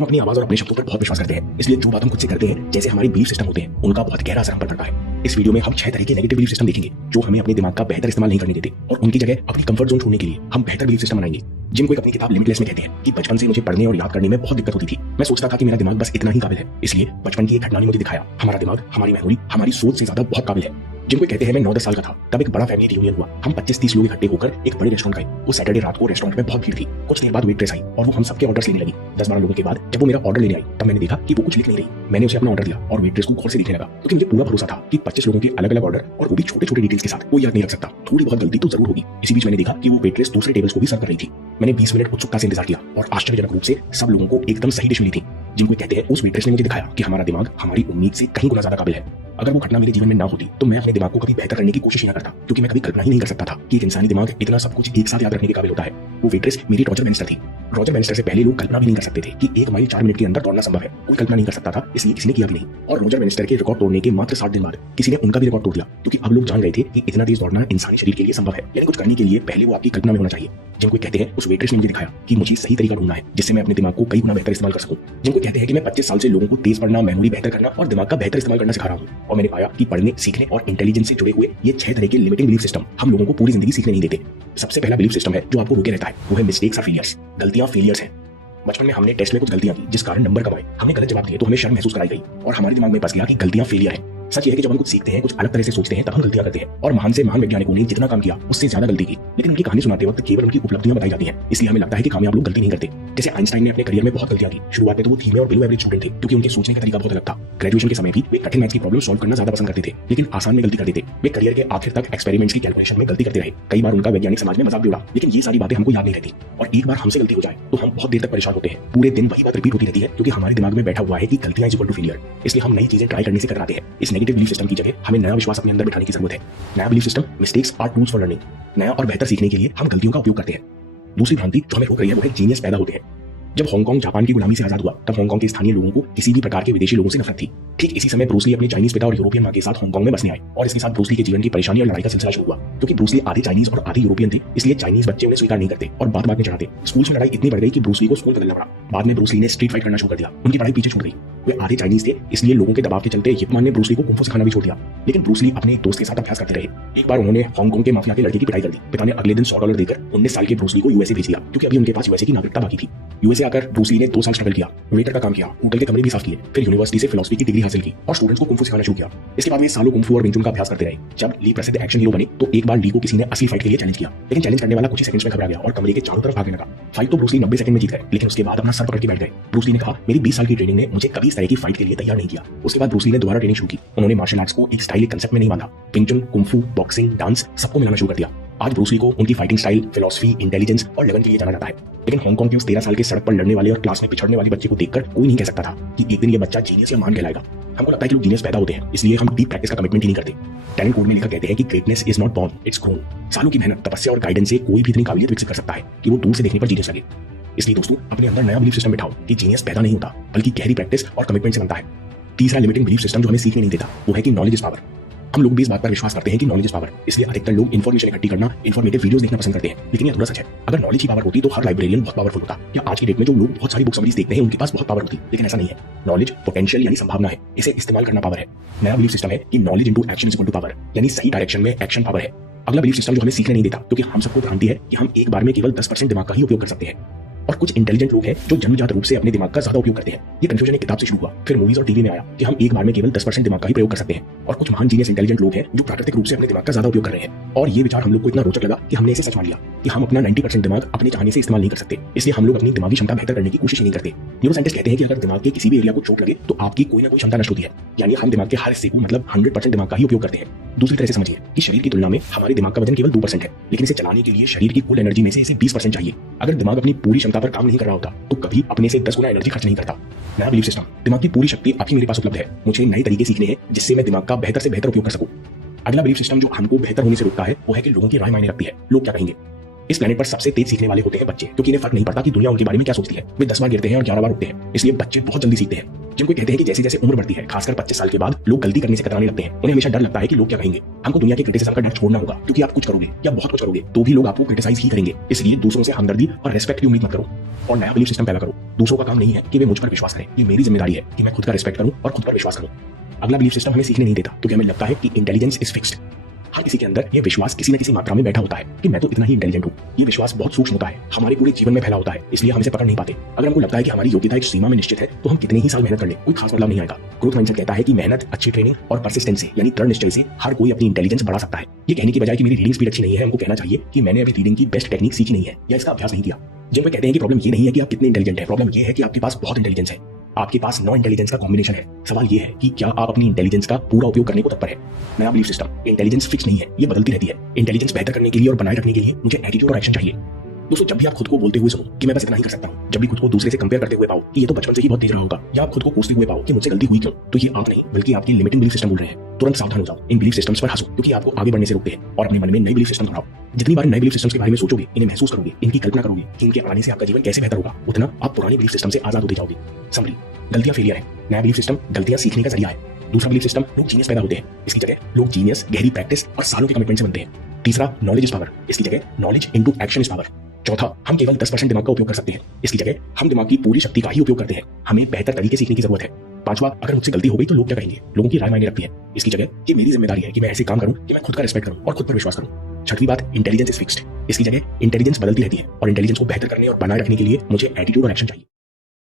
हम अपनी आवाज और अपने शब्दों पर बहुत विश्वास करते हैं, इसलिए जो बात हम खुद से करते हैं, जैसे हमारे बिलीफ सिस्टम होते हैं, उनका बहुत गहरा असर हम पर पड़ता है। इस वीडियो में हम 6 तरह के नेगेटिव बिलीफ सिस्टम देखेंगे जो हमें अपने दिमाग का बेहतर इस्तेमाल नहीं करने देते और उनकी जगह अपनी कंफर्ट जोन छोड़ने के लिए हम बेहतर बिलीफ सिस्टम बनाएंगे। जिम को अपनी किताब लिमिटलेस में कहते हैं कि बचपन से मुझे पढ़ने और याद करने में बहुत दिक्कत होती थी। मैं सोचता था कि मेरा दिमाग बस इतना ही काबिल है, इसलिए बचपन की एक घटना ने मुझे दिखाया हमारा दिमाग हमारी मेमोरी हमारी सोच से ज्यादा बहुत काबिल है। जिनको कहते हैं मैं 9-10 साल का था तब एक बड़ा फैमिली रियूनियन हुआ। हम 25-30 लोग इकट्ठे होकर एक बड़े रेस्टोरेंट गए। वो सैटरडे रात को रेस्टोरेंट में बहुत भीड़ थी। कुछ देर बाद वेट्रेस आई और वो हम सबके ऑर्डर्स लेने लगी। 10-12 लोगों के बाद जब वो मेरा ऑर्डर लेने आई तब मैंने देखा कि वो कुछ लिख नहीं रही। मैंने उसे अपना ऑर्डर दिया और वेट्रेस को गौर से लिखने लगा क्योंकि मुझे पूरा भरोसा था कि 25 लोगों के अलग अलग ऑर्डर और वो भी छोटे छोटे डिटेल्स के साथ कोई याद नहीं रख सकता। थोड़ी बहुत गलती तो जरूर होगी। इसी बीच मैंने देखा कि वो वेट्रेस दूसरे टेबल्स को भी सर्व कर रही थी। मैंने 20 मिनट उत्सुकता से इंतजार किया और आश्चर्यजनक रूप से सब लोगों को एकदम सही डिश मिली थी। जिनको कहते हैं उस वेट्रेस ने मुझे दिखाया कि हमारा दिमाग हमारी उम्मीद से कहीं गुना ज्यादा काबिल है। अगर वो घटना मेरे जीवन में ना होती तो मैं अपने दिमाग को कभी बेहतर करने की कोशिश ही ना करता, क्योंकि मैं कभी कल्पना ही नहीं कर सकता था कि एक इंसानी दिमाग इतना सब कुछ एक साथ याद रखने के काबिल होता है। वो वेट्रेस मेरी रॉजर बैनिस्टर थी। रॉजर बैनिस्टर से पहले लोग कल्पना भी नहीं कर सकते थे कि 1 माइल 4 मिनट के अंदर दौड़ना संभव है। कोई कल्पना नहीं कर सकता था, इसलिए किसी ने किया भी नहीं। और रॉजर बैनिस्टर के रिकॉर्ड तोड़ने के मात्र 60 दिन बाद किसी ने उनका भी रिकॉर्ड तोड़ दिया, क्योंकि अब लोग जान गए थे कि इतना तेज दौड़ना इंसानी शरीर के लिए संभव है। यानी कुछ करने के लिए पहले वो आपकी कल्पना में होना चाहिए। जिनको कहते हैं उस वेट्रेस ने मुझे दिखाया कि मुझे सही तरीका ढूंढना है जिससे मैं अपने दिमाग को कई गुना बेहतर इस्तेमाल कर सकूं। जिनको कहते हैं कि मैं 25 साल से लोगों को तेज पढ़ना, मेमोरी बेहतर करना और दिमाग का बेहतर इस्तेमाल करना सिखा रहा हूं। और मैंने पाया कि पढ़ने, सीखने और इंटेलिजेंस से जुड़े हुए ये 6 तरह के लिमिटिंग बिलीफ सिस्टम हम लोगों को पूरी जिंदगी सीखने नहीं देते। सबसे पहला बिलीफ सिस्टम है जो आपको रोके रहता है, वो है मिस्टेक्स और फेलियर्स। गलतियां फेलियर्स हैं। बचपन में हमने टेस्ट में कुछ गलतियां की जिस कारण नंबर कम आए। हमने गलत जवाब दिए तो हमें शर्म महसूस कराई गई और हमारे दिमाग में बस गया कि गलतियां फेलियर है। सच ये है कि जब हम कुछ सीखते हैं, कुछ अलग तरह से सोचते हैं, तब हम गलतियां करते हैं। और महान से महान वैज्ञानिकों ने जितना काम किया उससे ज्यादा गलती की, लेकिन उनकी कहानी सुनाते वक्त केवल उनकी उपलब्धियां बताई जाती हैं। इसलिए हमें लगता है कि कामयाब लोग गलती नहीं करते। जैसे आइंस्टाइन ने अपने करियर में बहुत गलतियां की। शुरुआत में तो वो धीमे और बिलो एवरेज स्टूडेंट थे क्योंकि उनके सोचने का तरीका बहुत अलग था। ग्रेजुएशन के समय भी वे कठिन मैथ्स की प्रॉब्लम सॉल्व करना ज्यादा पसंद करते थे, लेकिन आसान में गलती करते थे। वे करियर के आखिर तक एक्सपेरिमेंट्स की कैलकुलेशन में गलती करते रहे। कई बार उनका वैज्ञानिक समाज में मजाक भी उड़ा, लेकिन ये सारी बातें हमको याद नहीं रहती। और एक बार हमसे गलती हो जाए तो हम बहुत देर तक परेशान होते हैं। पूरे दिन वही बात रिपीट होती रहती है क्योंकि हमारे दिमाग में बैठा हुआ है कि गलतियां इज इक्वल टू फेलियर। इसलिए हम नई चीजें ट्राई करने से कतराते हैं। इस नेगेटिव बिलीफ सिस्टम की जगह हमें नया विश्वास अपने अंदर बिठाने की जरूरत है। नया belief system, mistakes are tools for learning. नया और बेहतर सीखने के लिए हम गलतियों का उपयोग करते हैं। दूसरी भ्रांति जो हमें रोक रही है वो है जीनियस पैदा होते हैं। जब हांगकांग जापान की गुलामी से आजाद हुआ तब हांगकांग के स्थानीय लोगों को किसी भी प्रकार के विदेशी लोगों से नफरत थी। ठीक इसी समय ब्रूस ली अपने चाइनीज पिता और यूरोपियन मां के साथ हांगकांग में बसने आए और इसके साथ ब्रूस ली के जीवन की परेशानी और लड़ाई का सिलसिला शुरू हुआ। क्योंकि ब्रूस ली आधे चाइनीज और आधे यूरोपियन थे, इसलिए चाइनीज बच्चे उन्हें स्वीकार नहीं करते और बात में चढ़ाते। स्कूल में लड़ाई इतनी बढ़ गई कि ब्रूस ली को स्कूल बदलना पड़ा। बाद में ब्रूस ली ने स्ट्रीट फाइट करना शुरू कर दिया। उनकी पढ़ाई पीछे छूट गई। वे आधे चाइनीज थे, इसलिए लोगों के दबाव के चलते यिप मान ने ब्रूस ली को कुंफू सिखाना भी छोड़ दिया। लेकिन ब्रूस ली अपने एक दोस्त के साथ अभ्यास करते रहे। एक बार उन्होंने हांगकांग के माफिया के लड़के की पिटाई कर दी। पिता ने अगले दिन $100 देकर 19 साल के ब्रूस ली को यूएसए भेज दिया, क्योंकि अभी उनके पास यूएसए की नागरिकता बाकी थी। यूएसए आकर ब्रूस ली ने 2 साल स्ट्रगल किया, वेटर का काम किया, होटल के कमरे भी साफ किए, फिर यूनिवर्सिटी से फिलॉसफी की डिग्री हासिल की और स्टूडेंट्स को कुंफू सिखाना शुरू किया। इसके बाद वे सालों कुंफू और विंचुन का अभ्यास करते रहे। जब ली प्रसिद्ध एक्शन हीरो बने तो एक बार ली को किसी ने असली फाइट के लिए चैलेंज किया, लेकिन चैलेंज करने वाला कुछ ही सेकंड्स में घबरा गया और कमरे के चारों तरफ भागने लगा। फाइट तो ब्रूस ली 90 सेकंड में जीत गए, लेकिन उसके बाद अपना सर पकड़ के बैठ गए। ब्रूस ली ने कहा, मेरी 20 साल की ट्रेनिंग ने मुझे कभी इस तरह की फाइट के लिए तैयार नहीं किया। उसके बाद ब्रूस ली ने दोबारा ट्रेनिंग शुरू की। उन्होंने मार्शल आर्ट्स को एक स्टाइल, एक कांसेप्ट में नहीं बांधा। विंचुन, कुंफू, बॉक्सिंग, डांस सबको मिलाना शुरू कर दिया। आज ब्रूस ली को उनकी फाइटिंग स्टाइल, फिलॉसफी, इंटेलिजेंस और लगन के लिए जाना जाता है। लेकिन हांगकांग के उस 13 साल के सड़क पर लड़ने वाले और क्लास में पिछड़ने वाले बच्चे को देखकर कोई नहीं कह सकता था कि एक दिन ये बच्चा जीनियस या महान कहलाएगा। हमको लगता है कि लोग जीनियस पैदा होते हैं, इसलिए हम डीप प्रैक्टिस का कमिटमेंट ही नहीं करते। टैलेंट कोड में लिखा कहते हैं कि greatness is not born, it's grown. सालों की मेहनत, तपस्या और गाइडेंस से कोई भी इतनी काबिलियत विकसित कर सकता है कि वो दूर से देखने पर जीनियस लगे। इसलिए दोस्तों, अपने अंदर नया बिलीफ सिस्टम बिठाओ कि जीनियस पैदा नहीं होता, बल्कि गहरी प्रैक्टिस और कमिटमेंट से बनता है। तीसरा लिमिटिंग बिलीफ सिस्टम जो हमें सीखने नहीं देता वो है कि नॉलेज इज पावर। हम लोग भी इस बात पर विश्वास करते हैं कि नॉलेज इज पावर, इसलिए अधिकतर लोग इन्फॉर्मेशन इकट्ठी करना, इन्फॉर्मेटिव वीडियोस देखना पसंद करते हैं। लेकिन ये थोड़ा सच है। अगर नॉलेज ही पावर होती तो हर लाइब्रेरियन बहुत पावरफुल होता, या आज की डेट में जो लोग बहुत सारी बुक समरीज देखते हैं उनके पास बहुत पावर होती। लेकिन ऐसा नहीं है। नॉलेज पोटेंशियल यानी संभावना है, इसे इस्तेमाल करना पावर है। नया बिलीफ सिस्टम है कि knowledge into action is equal to power, यानी सही डायरेक्शन में एक्शन पावर है। अगला बिलीफ सिस्टम जो हमें सीखने नहीं देता, क्योंकि हम सबको भ्रांति है कि हम एक बार में केवल 10% दिमाग का ही उपयोग कर सकते हैं। और कुछ इंटेलिजेंट लोग हैं जो जन्मजात रूप से अपने दिमाग का ज्यादा उपयोग करते हैं। ये कंफ्यूजन एक किताब से शुरू हुआ, फिर मूवीज और टीवी में आया कि हम एक बार में केवल 10% दिमाग का ही प्रयोग कर सकते हैं। और कुछ महान जीनियस इंटेलिजेंट लोग हैं जो प्राकृतिक रूप से अपने दिमाग का ज्यादा उपयोग कर रहे हैं। और ये विचार हम लोग को इतना रोचक लगा कि हमने इसे सच मान लिया कि हम अपना 90% दिमाग अपने चाहने से इस्तेमाल नहीं कर सकते। इसलिए हम लोग अपनी दिमागी क्षमता बेहतर करने की कोशिश ही नहीं करते। न्यूरो साइंटिस्ट कहते हैं कि अगर दिमाग के किसी भी एरिया को चोट लगे तो आपकी कोई ना कोई क्षमता नष्ट होती है। यानी हम दिमाग के हर हिस्से को, मतलब 100% दिमाग का ही उपयोग करते हैं। दूसरी तरह से समझिए कि शरीर की तुलना में हमारे दिमाग का वजन केवल 2% है, लेकिन इसे चलाने के लिए शरीर की कुल एनर्जी में से इसे 20% चाहिए। अगर दिमाग अपनी पूरी क्षमता पर काम नहीं कर रहा होता तो कभी अपने से 10 गुना एनर्जी खर्च नहीं करता। नया बिलीफ सिस्टम, दिमाग की पूरी शक्ति अभी मेरे पास उपलब्ध है, मुझे नए तरीके सीखने हैं जिससे मैं दिमाग का बेहतर से बेहतर उपयोग कर सकूं। अगला बिलीफ सिस्टम जो हमको बेहतर होने से रोकता है वो है कि लोगों की राय मायने रखती है। लोग क्या कहेंगे। इस प्लेनेट पर सबसे तेज सीखने वाले होते हैं बच्चे, क्योंकि इन्हें फर्क नहीं पड़ता कि दुनिया उनके बारे में क्या सोचती है। वे 10 बार गिरते हैं और 11 बार उठते हैं, इसलिए बच्चे बहुत जल्दी सीखते हैं। जिनको कहते हैं कि जैसे जैसे उम्र बढ़ती है, खासकर 25 साल के बाद, लोग गलती करने से कतराने लगते हैं। उन्हें हमेशा डर लगता है कि लोग क्या कहेंगे। हमको दुनिया के क्रिटिसिज्म का डर छोड़ना होगा, क्योंकि आप कुछ करोगे या बहुत कुछ करोगे तो भी लोग आपको क्रिटिसाइज ही करेंगे। इसलिए दूसरों से हमदर्दी और रेस्पेक्ट की उम्मीद मत करो और नया बिलीफ सिस्टम पैदा करो। दूसरों का काम नहीं है कि वे मुझ पर विश्वास करें, ये मेरी जिम्मेदारी है कि मैं खुद का रिस्पेक्ट करूं और खुद पर विश्वास करूं। अगला बिलीफ सिस्टम हमें सीखने नहीं देता, क्योंकि हमें लगता है कि इंटेलिजेंस इज फिक्स्ड। हर किसी के अंदर ये विश्वास किसी न किसी मात्रा में बैठा होता है कि मैं तो इतना ही इंटेलिजेंट हूँ। ये विश्वास बहुत सूक्ष्म होता है, हमारे पूरे जीवन में फैला होता है, इसलिए हम इसे पकड़ नहीं पाते। अगर हमको लगता है कि हमारी योग्यता एक सीमा में निश्चित है, तो हम कितने ही साल मेहनत कर ले, कोई खास बदलाव नहीं आएगा। ग्रोथ माइंडसेट कहता है कि मेहनत, अच्छी ट्रेनिंग और परसिस्टेंस से, यानी दृढ़ निश्चय से, हर कोई अपनी इंटेलिजेंस बढ़ा सकता है। ये कहने की बजाय कि मेरी रीडिंग स्पीड अच्छी नहीं है, हमको कहना चाहिए कि मैंने अभी रीडिंग की बेस्ट टेक्निक सीखी नहीं है या इसका अभ्यास नहीं किया। जिन पे कहते हैं कि प्रॉब्लम ये नहीं है कि आप कितने इंटेलिजेंट हैं, प्रॉब्लम ये है कि आपके पास बहुत इंटेलिजेंस है। आपके पास 9 इंटेलिजेंस का कॉम्बिनेशन है। सवाल ये है कि क्या आप अपनी इंटेलिजेंस का पूरा उपयोग करने को तत्पर है। नया बिलीफ सिस्टम, इंटेलिजेंस फिक्स नहीं है, ये बदलती रहती है। इंटेलिजेंस बेहतर करने के लिए और बनाए रखने के लिए मुझे एटीट्यूड और एक्शन चाहिए। दोस्तों, जब भी आप खुद को बोलते हुए सुनो कि मैं बस इतना ही कर सकता हूँ, जब भी खुद को दूसरे से कंपेयर करते हुए पाओ कि ये तो बचपन से ही बहुत तेज रहा होगा, या आप खुद को कोसते हुए पाओ कि मुझसे गलती हुई क्यों, तो ये आप नहीं बल्कि आपके लिमिटिंग बिलीफ सिस्टम बोल रहे हैं। तुरंत सावधान हो जाओ, इन बिलीफ सिस्टम्स पर हंसो, क्योंकि आपको आगे बढ़ने से रोकते हैं, और अपने मन में नए बिलीफ सिस्टम दोहराओ। जितनी बार नए बिलीफ सिस्टम्स के बारे में सोचोगे, इन्हें महसूस करोगे, इनकी कल्पना करोगे कि इनके आने से आपका जीवन कैसे बेहतर होगा, उतना आप पुराने बिलीफ सिस्टम से आजाद होते जाओगे। समरी, गलतियां फेलियर है। नया बिलीफ सिस्टम, गलतियां सीखने का जरिया है। दूसरा बिलीफ सिस्टम, लोग जीनियस पैदा होते हैं, इसकी जगह लोग जीनियस गहरी प्रैक्टिस और सालों के कमिटमेंट से बनते हैं। तीसरा, नॉलेज इज पावर, इसकी जगह knowledge into action is power. चौथा, हम केवल 10% दिमाग का उपयोग कर सकते हैं, इसकी जगह हम दिमाग की पूरी शक्ति का ही उपयोग करते हैं। हमें बेहतर तरीके सीखने की जरूरत है। पांचवा, अगर मुझसे गलती हो गई तो लोग क्या कहेंगे, लोगों की राय मायने रखती है, इसकी जगह ये मेरी जिम्मेदारी है कि मैं ऐसे काम करूं कि मैं खुद का रिस्पेक्ट करूं और खुद पर विश्वास करूं। छठवीं बात, इंटेलिजेंस इज फिक्स्ड, इसकी जगह इंटेलिजेंस बदलती रहती है, और इंटेलिजेंस को बेहतर करने और बनाए रखने के लिए मुझे एटीट्यूड और एक्शन चाहिए।